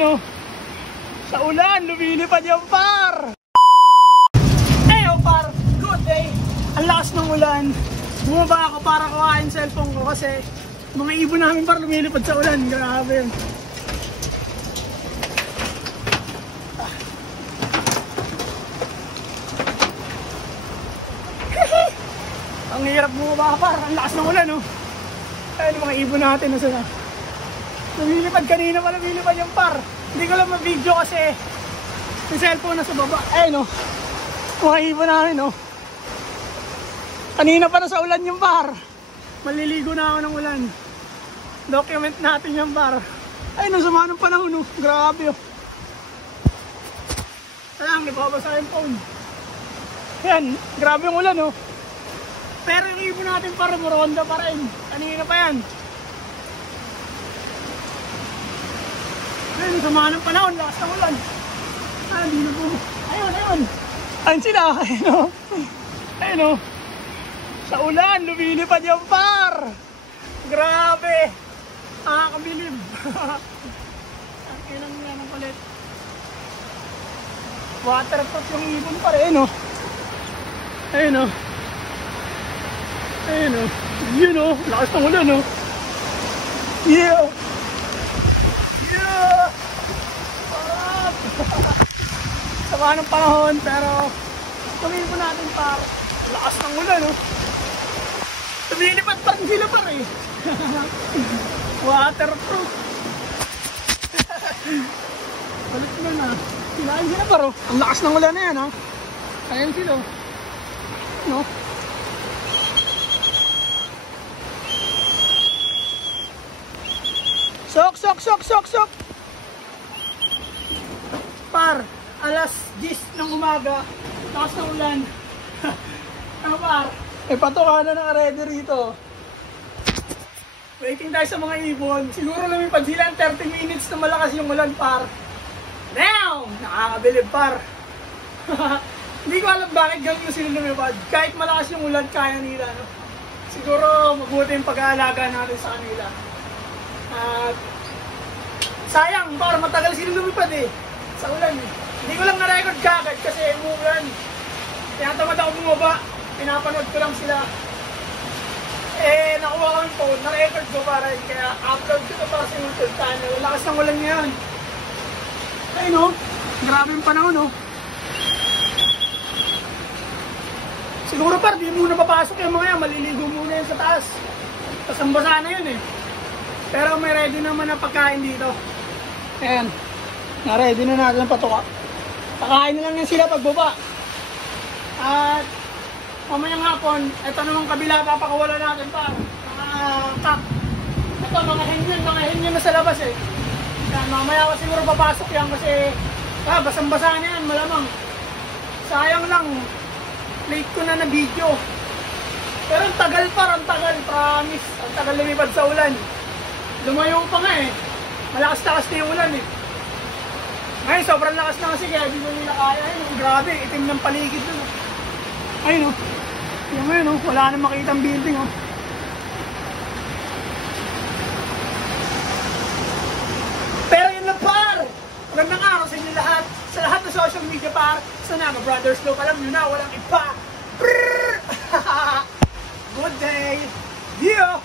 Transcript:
Ayun, oh. Sa ulan, lumilipad yung par. Hey, oh, par. Good day. Ang lakas ng ulan. Bumaba ako para kuhain cellphone ko kasi mga ibon namin par lumilipad sa ulan. Grabe yun. Ang hirap bumaba par. Ang lakas ng ulan, oh. Ayun, mga ibon natin. Nasa na? Lumilipad kanina pa, lumilipad yung par. Hindi ko lang ma-video kasi yung cellphone na sa baba. Ayun, oh. Mga ibon namin, oh. Kanina pa na sa ulan yung par. Maliligo na ako ng ulan. Document natin yung par. Ayun, ang sama ng panahon, oh. Grabe, oh. Alam, nababasa yung phone. Yan, grabe yung ulan, oh. Pero yung ibon natin par, muronda pa rin. Kanina pa yan. Ayun, sama ng panahon, lakas ng ulan. Ah, hindi na po. Ayun, ayun. Ayun sila, ayun, o. Ayun, o. Sa ulan, lumilipad yung par. Grabe. Nakakabilib. Ang ilang nga ng palit. Waterproof yung ibon pa rin, o. Ayun, o. Ayun, o. Yun, o. Lakas ng ulan, o. Yeah. Sama ng panahon pero tumingin po natin par. Lakas ng ulan, no? Lumilipad pa rin sila par eh. Waterproof. Balik na na. Silain sila par, oh. Ang lakas ng ulan na yan, ha? Ayan sila, no? Sok, sok, sok, sok, sok. Par, alas 10 ng umaga, lakas ng ulan. Ano par? May patuka na naka-ready rito. Waiting tayo sa mga ibon. Siguro lumipad sila 30 minutes na malakas yung ulan par. Damn! Nakakabilib par. Hindi ko alam bakit ganyan sila lumipad. Kahit malakas yung ulan, kaya nila. No? Siguro mabuti yung pag-aalaga natin sa kanila. At sayang, par, matagal sila lumipad eh. Sa ulan eh. Hindi ko lang na-record kagad kasi umuulan. Kaya tamad ako bumaba. Pinapanood ko lang sila. Eh, nakuha ko yung phone. Na-record ko para rin. Kaya upload ko ito para sa YouTube channel. Lakas ng ulan ngayon. Ayun, no? Grabe yung panahon, no? Siguro par, di muna papasok yung mga yan. Maliligo muna yan sa taas. Kasambasa na yun eh. Pero may ready naman na pagkain dito. Ayan. Na-ready na natin ang patuka. Pakain na lang yan sila pagbaba. At mamayang hapon, ito namang kabila, papakawala natin pa. Kak. Ito, mga henyon na sa labas eh. Ayan, mamaya ko siguro papasok yan kasi basang-basa na yan, malamang. Sayang lang. Late ko na na video. Pero ang tagal pa, ang tagal, promise. Ang tagal lumipad sa ulan. Lumayo pa nga eh. Malakas-takas na yung ulan eh. Ngayon, sobrang lakas na kasi kaya hindi mo nila kaya. Ayun, grabe, itim ng paligid dun. Ayun, oh. Yung ngayon, oh. Wala nang makita ang building, oh. Pero yun lang, par! Magandang araw sa inyo lahat. Sa lahat ng social media, par. Sa Naga Brothers Look, alam nyo na, walang iba. Good day! Yeah!